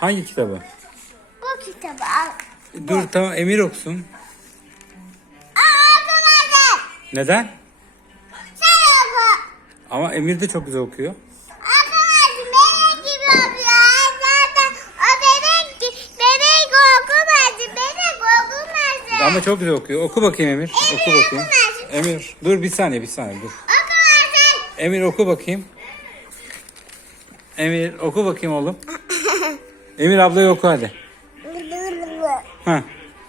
Hangi kitabı? Bu kitabı al. Dur tamam Emir okusun. Aa okumadım. Neden? Sen oku. Ama Emir de çok güzel okuyor. Okumadım. Bebek gibi okuyor. Zaten o bebek bebek okumadı. Bebek okumadı. Ama çok güzel okuyor. Oku bakayım Emir. Oku bakayım. okumaz. Emir dur bir saniye bir saniye dur. Okumadın. Emir oku bakayım. Emir oku bakayım oğlum. Emir ablayı oku hadi. Ha,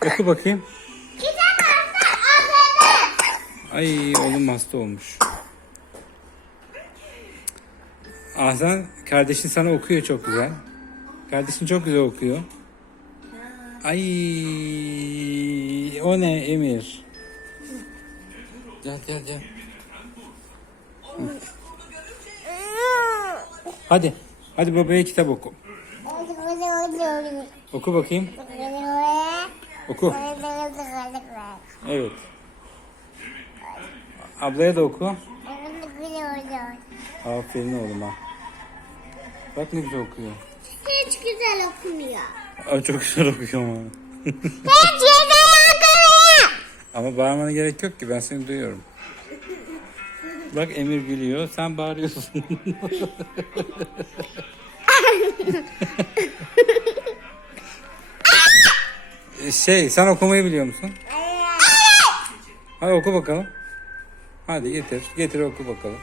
oku bakayım. Ay oğlum hasta olmuş. Ahsen kardeşin sana okuyor çok güzel. Kardeşin çok güzel okuyor. Ay o ne Emir? Gel gel gel. Hadi. Hadi babaya kitap oku. Oku bakayım. Oku. Evet. Ablaya da oku. Aferin oğluma. Bak ne güzel okuyor. Hiç güzel okumuyor. Aa, çok güzel okuyor ama. Hiç güzel okumuyor. Ama bağırmana gerek yok ki ben seni duyuyorum. Bak Emir gülüyor sen bağırıyorsun. şey sen okumayı biliyor musun? Hadi oku bakalım. Hadi getir. Getir oku bakalım.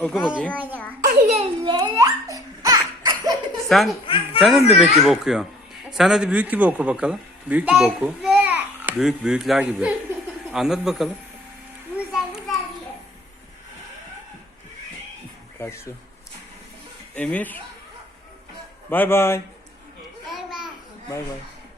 Oku bakayım. Sen sen mi bebek gibi okuyorsun? Sen hadi büyük gibi oku bakalım. Büyük gibi oku. Büyük büyükler gibi. Anlat bakalım. Güzel güzel. Kaçtı. Emir. Bay bay. Bay bay. Bay bay.